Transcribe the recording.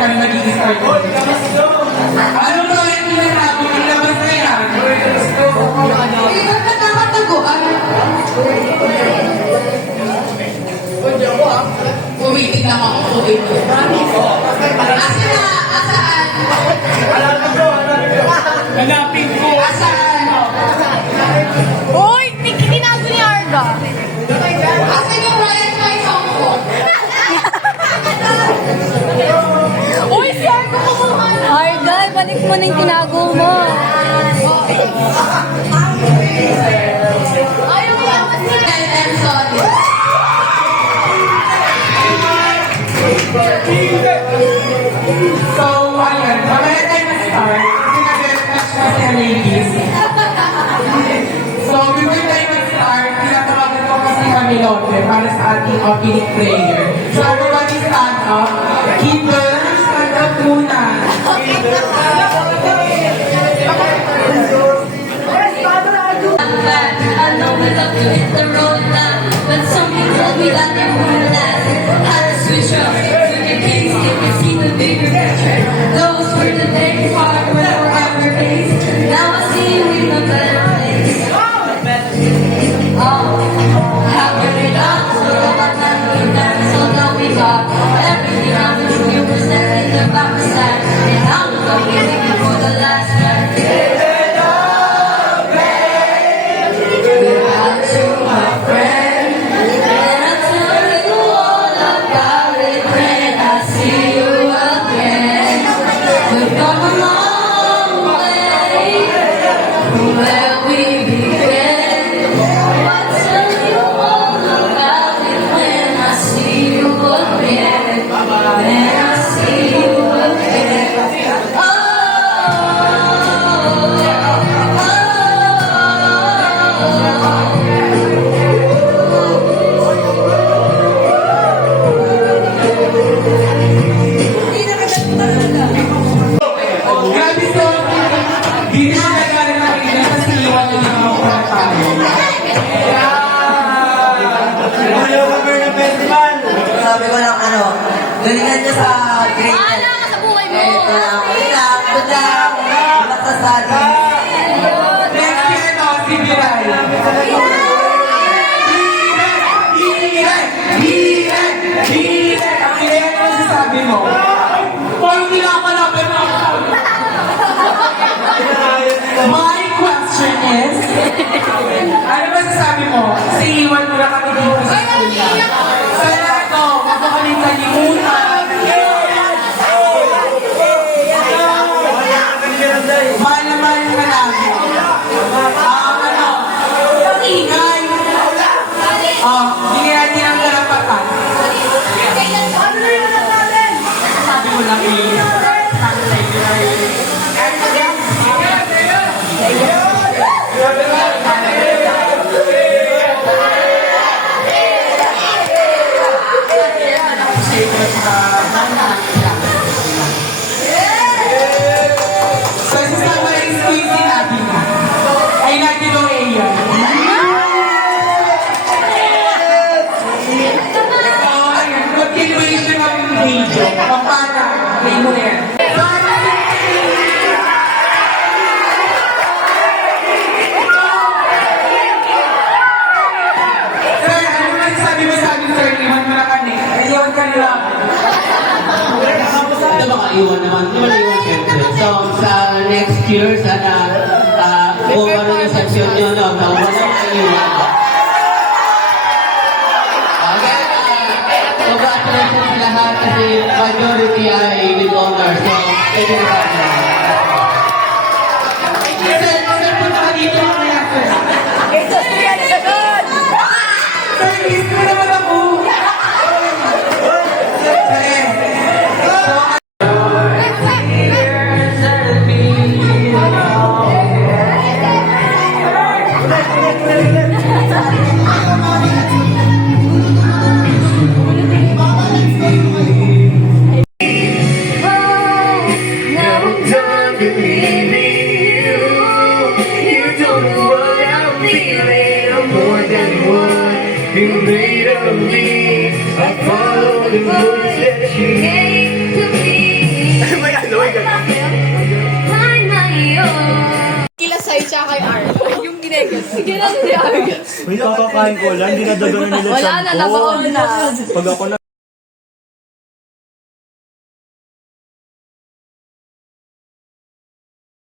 kami mag-i-start. Ano ba yung tinatago ng labas na yan? Iba ka nakataguan. Uwitin lang ako. Uwitin. Asa na? Asaan? Hanapin ko. Asaan? Uy! Tinago ni Arga. Asan yung Ryan may song ko? Uy, si Arga kumuha na. Arga, balik mo na yung tinago mo. Ayaw mo lang kasi. I'm sorry. So, ayun. Mamaya tayo mag-start. Kasi nag-refresh na si ladies. So, before tayo mag-start, tinatawagan ko kasi kami Lotte para sa ating opening prayer. So, everybody stand up. Keepers, stand up muna. I know we love to hit the road now, but something told me that it won't last. Had to switch up to the kings, get to see the bigger picture. Those were the days, hard when they were our days. Now I see you in a better place. Oh, how good it all, so I'm not looking back, so now we got everything I knew. You were standing there by my side, and I was waiting for the last time. Grabe so, hindi na nagkaroon ng ina kasi iwan nyo na ako para tayo. Sabi ko lang ano, galingan niya sa grade. Bahala ka sa buhay mo. Ito lang, good lang, matasali. Next year no, si Mirai. Hiren! Ang ilan mo sasabi mo? Parang hindi na ako malapit na ako. My question is, ano ba sasabi mo? Kasi iwan mo na kami dito sa school niya. Sana ito, mapakaling kalimutan. Mahal na mahal ka namin. Ang ingay. Hindi natin ang karapatan. Sabi mo lang So, sasama yung squeeze natin. Ay natin yung ayan. So, ayan, continuation ng video. Pampana, play mo na yan. Sir, ano ba sabi mo sa akin, sir? Iwan mo na kami. Iwan ka nila. Ito baka iwan naman. Di ba iwan siyempre? So, sa next year, sana kung ano yung section nyo, no, na wala kang iwan. Okay, congratulations sa lahat kasi majority ay with honor. So, thank you very much. Sir, punta ka dito mamaya, sir. Sir, miss mo naman ako. You made of me, I follow the words that you Came to me. kay Arga. Yung ginegas. Sige na si Arga. Uy, kakakain ko lang. Hindi na dagdagan nila Wala na, nabaon na. Pag ako na